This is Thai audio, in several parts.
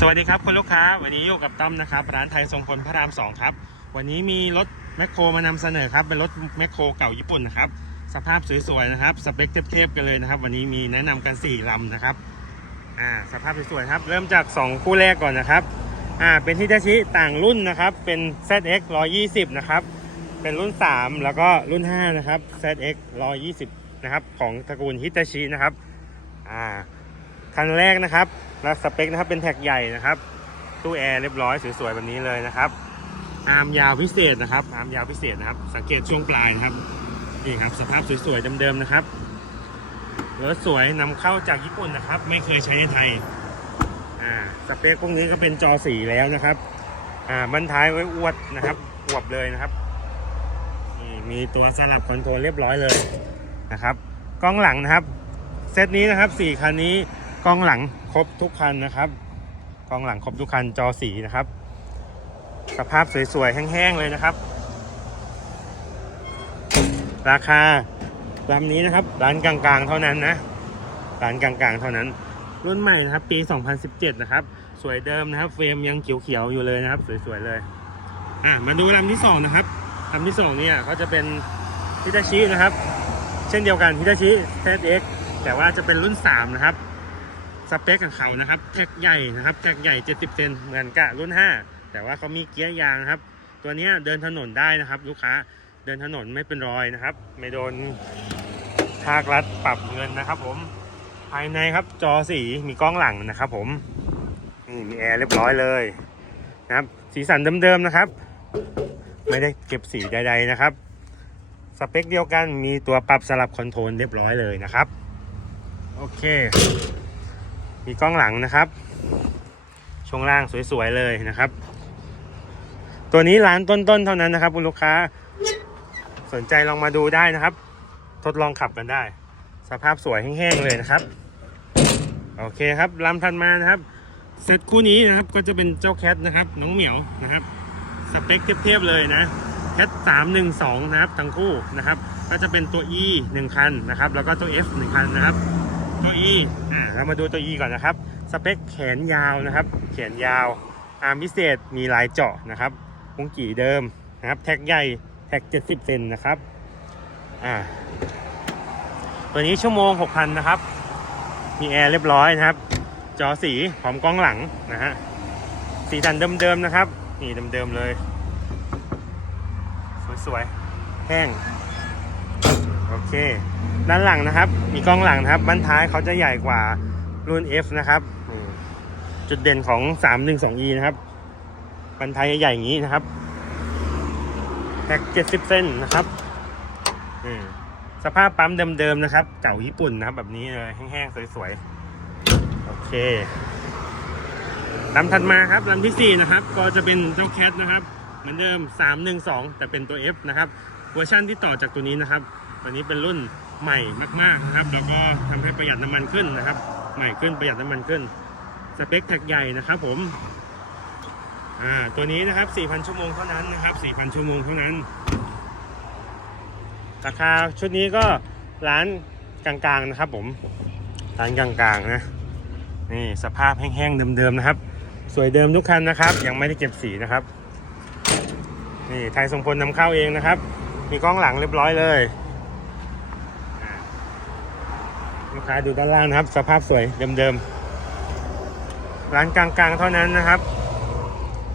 สวัสดีครับคุณลูกค้า วันนี้อยู่กับตั้มนะครับ ร้านไทยทรงพลพระรามสองครับ วันนี้มีรถแมคโครมานำเสนอครับ เป็นรถแมคโครเก่าญี่ปุ่นนะครับ สภาพสวยๆนะครับ สเปคเทพๆกันเลยนะครับ วันนี้มีแนะนำกัน 4ลำนะครับ อ่า สภาพสวยๆครับ เริ่มจาก 2 คู่แรกก่อนนะครับ อ่า เป็นฮิตาชิต่างรุ่นนะครับ เป็น ZX 120 นะครับ เป็นรุ่น 3 แล้วก็รุ่น 5 นะครับ ZX 120 นะครับ ของตระกูลฮิตาชินะครับ อ่า คันแรกนะครับและสเปคนะครับเป็นแท็กใหญ่นะครับ ตู้แอร์เรียบร้อยสวยๆแบบนี้เลยนะครับ อาร์มยาวพิเศษนะครับ อาร์มยาวพิเศษนะครับ สังเกตช่วงปลายนะครับ นี่ครับสภาพสวยๆเดิมๆนะครับ รถสวยนำเข้าจากญี่ปุ่นนะครับ ไม่เคยใช้ในไทย อ่า สเปคพวกนี้ก็เป็นจอสีแล้วนะครับ อ่าบันท้ายไว้อวดนะครับอวบเลยนะครับนี่มีตัวสลับคอนโทรลเรียบร้อยเลยนะครับ กล้องหลังนะครับ เซตนี้นะครับสี่คันนี้ กล้องหลังครบทุกคันนะครับกล้องหลังครบทุกคันจอสีนะครับ สภาพสวยๆแห้งๆเลยนะครับ ราคาลำนี้นะครับร้านกลางๆ เท่านั้นนะร้านกลางๆ เท่านั้น รุ่นใหม่นะครับ ปี 2017 นะครับ สวยเดิมนะครับ เฟรมยังเขียวๆอยู่เลยนะครับ สวยๆเลยอะมาดูลำที่สองนะครับลำที่สองเนี่ยเขาจะเป็นฮิตาชินะครับ เช่นเดียวกันฮิตาชิ ZX แต่ว่าจะเป็นรุ่น 3 นะครับ สเปคของเขานะครับแท็กใหญ่นะครับแท็กใหญ่ 70 เซนเหมือนกับรุ่น 5 แต่ว่าเขามีเกียร์ยางครับ ตัวนี้เดินถนนได้นะครับ ลูกค้าเดินถนนไม่เป็นรอยนะครับ ไม่โดนภาครัฐปรับเงินนะครับ ผมภายในครับจอสีมีกล้องหลังนะครับ ผมนี่มีแอร์เรียบร้อยเลยนะครับ สีสันเดิมๆนะครับ ไม่ได้เก็บสีใด ๆนะครับ สเปคเดียวกันมีตัวปรับสลับคอนโทรลเรียบร้อยเลยนะครับ โอเค มีกล้องหลังนะครับ ช่วงล่างสวยๆเลยนะครับ ตัวนี้ร้านต้นๆเท่านั้นนะครับ คุณลูกค้า สนใจลองมาดูได้นะครับ ทดลองขับกันได้ สภาพสวยแห้งๆเลยนะครับ โอเคครับลำทันมานะครับเซตคู่นี้นะครับก็จะเป็นเจ้าแคทนะครับ น้องเหมียวนะครับ สเปคเทียบๆเลยนะแคทสามหนึ่งสองนะครับทั้งคู่นะครับ ก็จะเป็นตัว E หนึ่งคันนะครับ แล้วก็ตัว F หนึ่งคันนะครับ ตัว E อ่าเรามาดูตัว E ก่อนนะครับ สเปคแขนยาวนะครับ แขนยาวอาร์มพิเศษมีลายเจาะนะครับพุงกี่เดิมนะครับ แท็กใหญ่แท็ก 70 เซนนะครับอ่าตัวนี้ชั่วโมง 6,000 นะครับ มีแอร์เรียบร้อยนะครับ จอสีพร้อมกล้องหลังนะฮะสีสันเดิมๆนะครับ นี่เดิมๆเลย สวยๆ แห้ง เค ด้านหลังนะครับ มีกล้องหลังนะครับบั้นท้ายเขาจะใหญ่กว่ารุ่น F นะครับ จุดเด่นของ 312e นะครับบั้นท้ายใหญ่ๆอย่างนี้นะครับแท็ก70เส้นนะครับอืมสภาพปั๊มเดิมๆนะครับ เก่าญี่ปุ่นนะครับ แบบนี้เลยแห้งๆสวยๆ โอเคลำถัดมาครับลำที่4นะครับ ก็จะเป็นเจ้าแคทนะครับ เหมือนเดิม312แต่เป็นตัว F นะครับ เวอร์ชันที่ต่อจากตัวนี้นะครับ ตัวนี้เป็นรุ่นใหม่มากๆนะครับ แล้วก็ทำให้ประหยัดน้ำมันขึ้นนะครับ ใหม่ขึ้นประหยัดน้ำมันขึ้น สเปคแท็กใหญ่นะครับผมอ่าตัวนี้นะครับ 4,000 ชั่วโมงเท่านั้นนะครับ 4,000 ชั่วโมงเท่านั้น ราคาชุดนี้ก็ร้านกลางๆนะครับ ผมร้านกลางๆนะนี่สภาพแห้งๆเดิมๆนะครับ สวยเดิมทุกคันนะครับ ยังไม่ได้เก็บสีนะครับนี่ไทยทรงพลนำเข้าเองนะครับ มีกล้องหลังเรียบร้อยเลยอ่า ลูกค้าดูด้านล่างนะครับ สภาพสวยเดิมๆ ร้านกลางๆ เท่านั้นนะครับ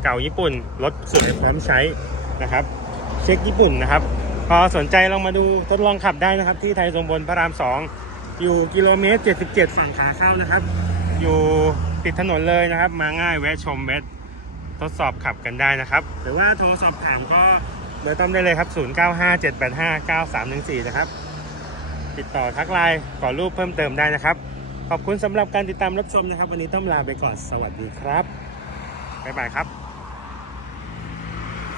เก่าญี่ปุ่นรถสุดพร้อมใช้นะครับ เช็คญี่ปุ่นนะครับ พอสนใจลองมาดูทดลองขับได้นะครับ ที่ไทยทรงพลพระรามสองอยู่กิโลเมตร 77 ฝั่งขาเข้านะครับ อยู่ติดถนนเลยนะครับ มาง่ายแวะชมแวะทดสอบขับกันได้นะครับ หรือว่าโทรสอบถามก็เบอร์ต้อมได้เลยครับ 0957859314 นะครับ ติดต่อทักไลน์ขอรูปเพิ่มเติมได้นะครับ ขอบคุณสำหรับการติดตามรับชมนะครับ วันนี้ต้องลาไปก่อนสวัสดีครับบ๊ายบายครับ